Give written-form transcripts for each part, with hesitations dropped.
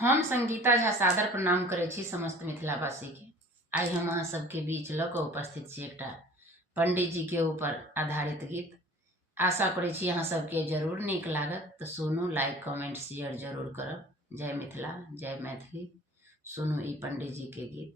हम संगीता झा सादर प्रणाम करै छी समस्त मिथिलावासी के। आई हम अहाँ सबके बीच लऽ कऽ उपस्थित छी एकटा पंडित जी के ऊपर आधारित गीत। आशा करै छी अहाँ सबके जरूर नीक लागत, तो सुनू, लाइक कमेंट शेयर जरूर करब। जय मिथिला, जय मैथिली। सुनू ई पंडित जी के गीत।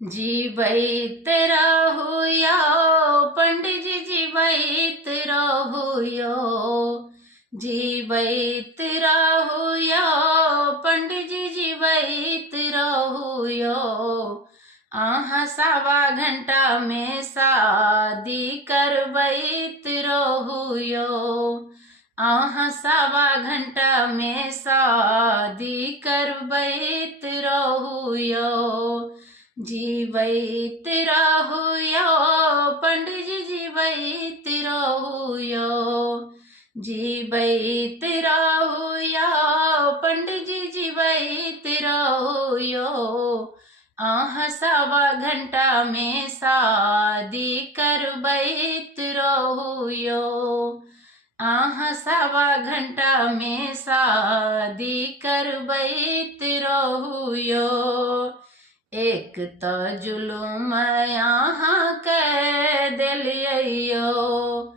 जीवैत रहू यौ पंडित जी, जीवैत रहू यौ, जीवैत रहू यौ पंडित जी, जीवैत रहू यौ। अहाँ 1.25 घंटा में शादी करबैत रहू यौ, अहाँ 1.25 घंटा में शादी करबैत रहू यौ। जीवैत रहू यौ पंडित जी, जीवैत रहू यौ, जीवैत रहू यौ पंडित जी, जीवैत रहू यौ। अहाँ 1.25 घंटा में शादी करबैत रहू यौ, अहाँ 1.25 घंटा में शादी करबैत रहू यौ। एक तो जुलुम अहाँ के देलियै यौ,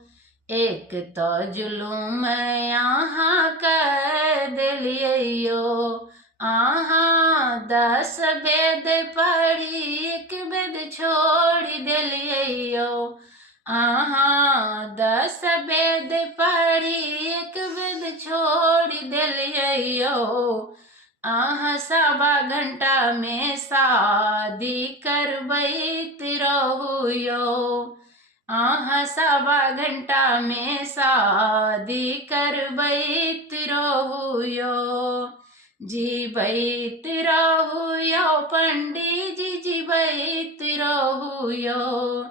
एक तो जुलुम अहाँ के देलियै यौ। अहाँ 10 वेद पढ़ी 1 वेद छोड़ देलियै यौ, अहाँ 10 वेद पढ़ी 1 वेद छोड़ देलियै यौ। अहाँ 1.25 घंटा में शादी करबैत रहू यौ, अहाँ 1.25 घंटा में शादी करबैत रहू यौ। जीवैत रहू यौ पंडित जी, जीवैत रहू यौ,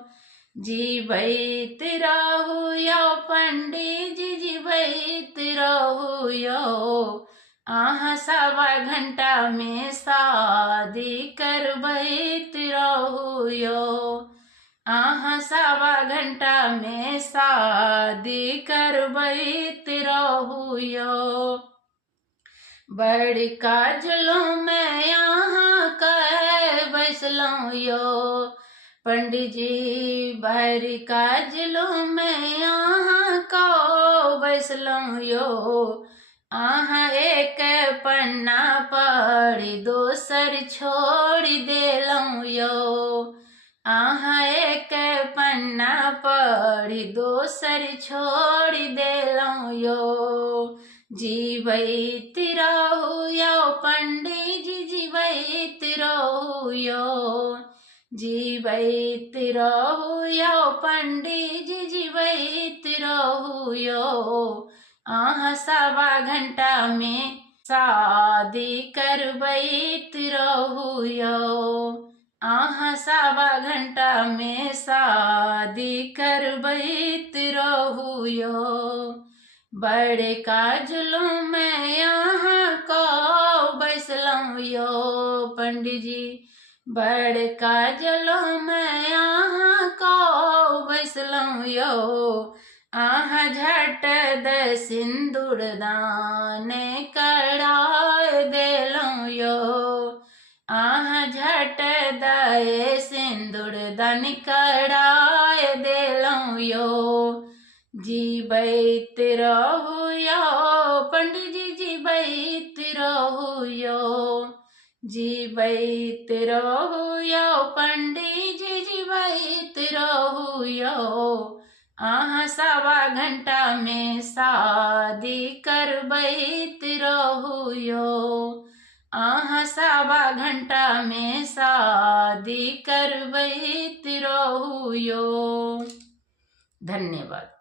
जीवैत रहू यौ पंडित जी, जीवैत रहू यौ। अहाँ 1.25 घंटा में शादी करबैत रहू यौ, अहाँ 1.25 घंटा में शादी करबैत रहू यौ। बड़का जुलुम अहाँ के बैसलहुँ यौ पंडित जी, बड़का जुलुम अहाँ के बैसलहुँ यौ। अहाँ 1 पन्ना पढ़ी दोसर छोड़ देलहुँ यौ, अहाँ 1 पन्ना पढ़ी दोसर छोड़ देलहुँ यौ। जीवैत रहू यौ पंडित जी, जीवैत रहू यौ, जीवैत रहू यौ पंडित जी, जीवैत रहू यौ। अहाँ 1.25 घंटा में शादी करबैत रहू यौ, अहाँ 1.25 घंटा में शादी करबैत रहू यौ। बड़का जुलुम अहाँ के बैसलहुँ यौ पंडित जी, बड़का जुलुम अहाँ के बैसलहुँ यौ। अहाँ झट दे सिंदूर दान करा देलहुँ यौ, अहाँ झट दे सिंदूर दान करा देलहुँ यौ। जीवैत रहू यौ पंडित जी, जीवैत रहू यौ, जीवैत रहू यौ पंडित जी, जीवैत रहू यौ। अहाँ 1.25 घंटा में शादी करबैत रहू यौ, अहाँ 1.25 घंटा में शादी करबैत रहू यौ। धन्यवाद।